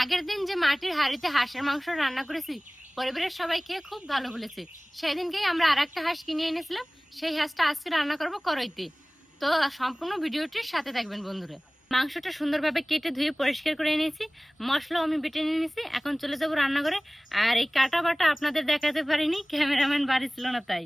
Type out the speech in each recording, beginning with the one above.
আগের দিন যে মাটির হাঁড়িতে হাঁসের মাংস রান্না করেছি, পরিবারের সবাই খেয়ে খুব ভালো বলেছে। সেদিনকেই আমরা আর একটা হাঁস কিনে এনেছিলাম, সেই হাঁসটা আজকে রান্না করব করইতে তো সম্পূর্ণ ভিডিওটির সাথে থাকবেন বন্ধুরা। মাংসটা সুন্দরভাবে কেটে ধুয়ে পরিষ্কার করে এনেছি, মশলাও আমি বেটে নিয়ে নিয়েছি এখন চলে যাব রান্নাঘরে। আর এই কাটা বাটা আপনাদের দেখাতে পারিনি, ক্যামেরাম্যান বাড়ি ছিল না তাই।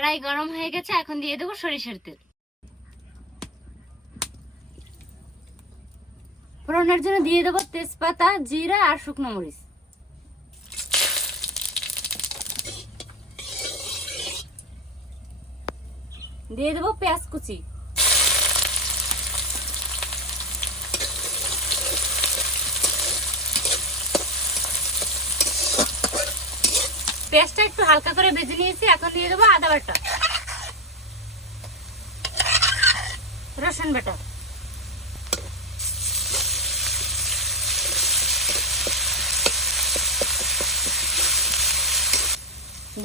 কড়াই গরম হয়ে গেছে, এখন দিয়ে দেবো সরিষার তেল। ফোড়নের জন্য দিয়ে দেবো তেজপাতা, জিরা আর শুকনো মরিচ। দিয়ে দেবো পেঁয়াজ কুচি। পেঁয়াজটা একটু হালকা করে ভেজে নিয়েছি, এখন দিয়ে দেবো আদা বাটা। রসুন বাটা।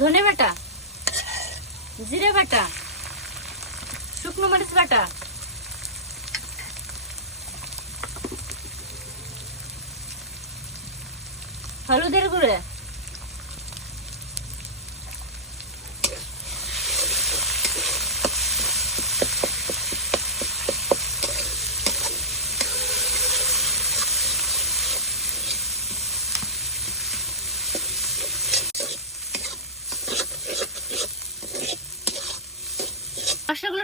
ধনে বাটা, জিরে বাটা, শুকনো মরিচ বাটা। হলুদের গুঁড়ো।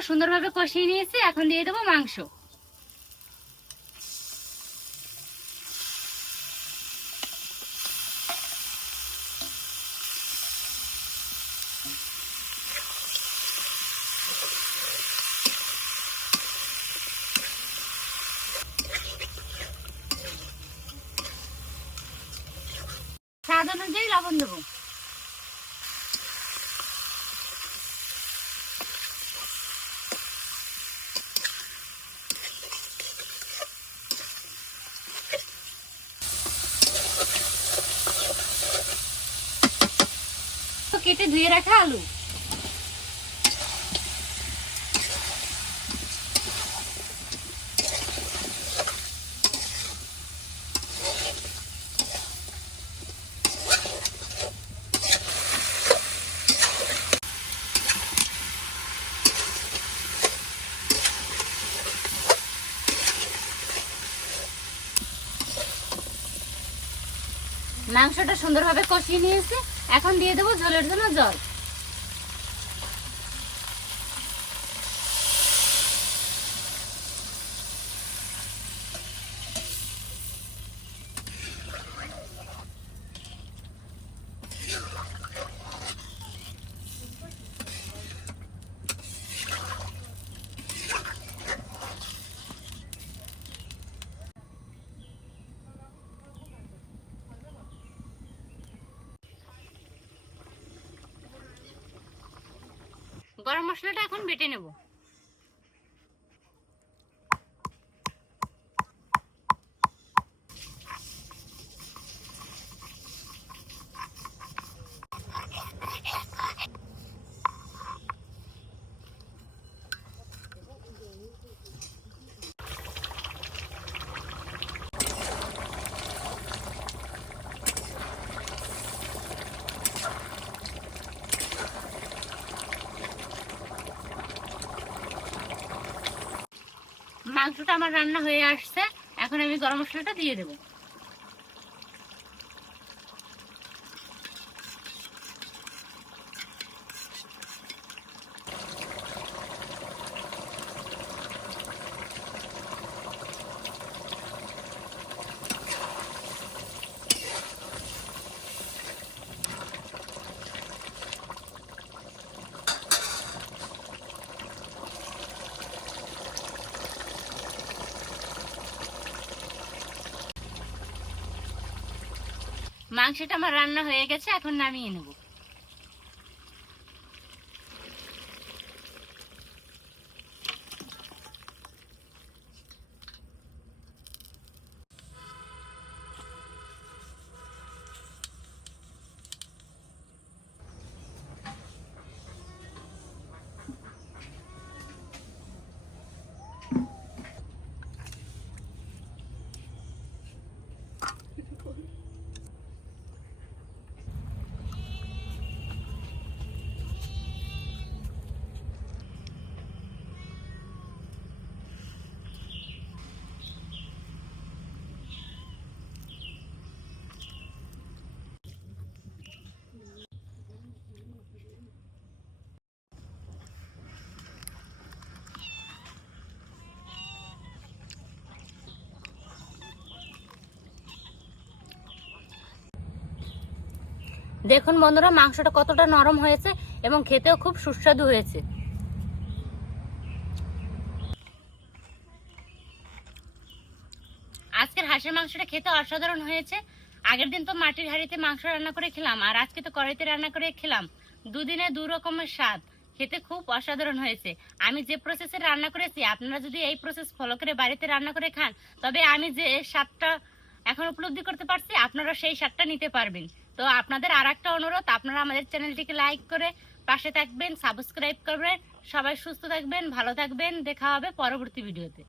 সুন্দরভাবে কষিয়ে নিয়েছি এখন দিয়ে দেবো মাংস। স্বাদ অনুযায়ী লবণ দেবো। কেটে ধুয়ে রাখা আলু। মাংসটা সুন্দরভাবে কষিয়ে নিয়েছে। এখন দিয়ে দেবো ঝোলের জন্য জল। গরম মশলাটা এখন বেটে নেব। মাংসটা আমার রান্না হয়ে আসছে এখন আমি গরম মশলাটা দিয়ে দেবো। মাংসটা আমার রান্না হয়ে গেছে এখন নামিয়ে নেব। দেখুন বন্ধুরা, মাংসটা কতটা নরম হয়েছে এবং খেতেও খুব সুস্বাদু হয়েছে। আজকের হাঁসের মাংসটা খেতে অসাধারণ হয়েছে। আগের দিন তো মাটির হাঁড়িতে মাংস রান্না করে খেলাম, আর আজকে তো কড়াইতে রান্না করে খেলাম। দুদিনে দু রকমের স্বাদ, খেতে খুব অসাধারণ হয়েছে। আমি যে প্রসেসে রান্না করেছি, আপনারা যদি এই প্রসেস ফলো করে বাড়িতে রান্না করে খান, তবে আমি যে স্বাদটা এখন উপলব্ধি করতে পারছি, আপনারা সেই স্বাদটা নিতে পারবেন। তো আপনাদের আর একটা অনুরোধ, আপনারা আমাদের চ্যানেলটিকে লাইক করে পাশে থাকবেন সাবস্ক্রাইব করবেন, সবাই সুস্থ থাকবেন, ভালো থাকবেন, দেখা হবে পরবর্তী ভিডিওতে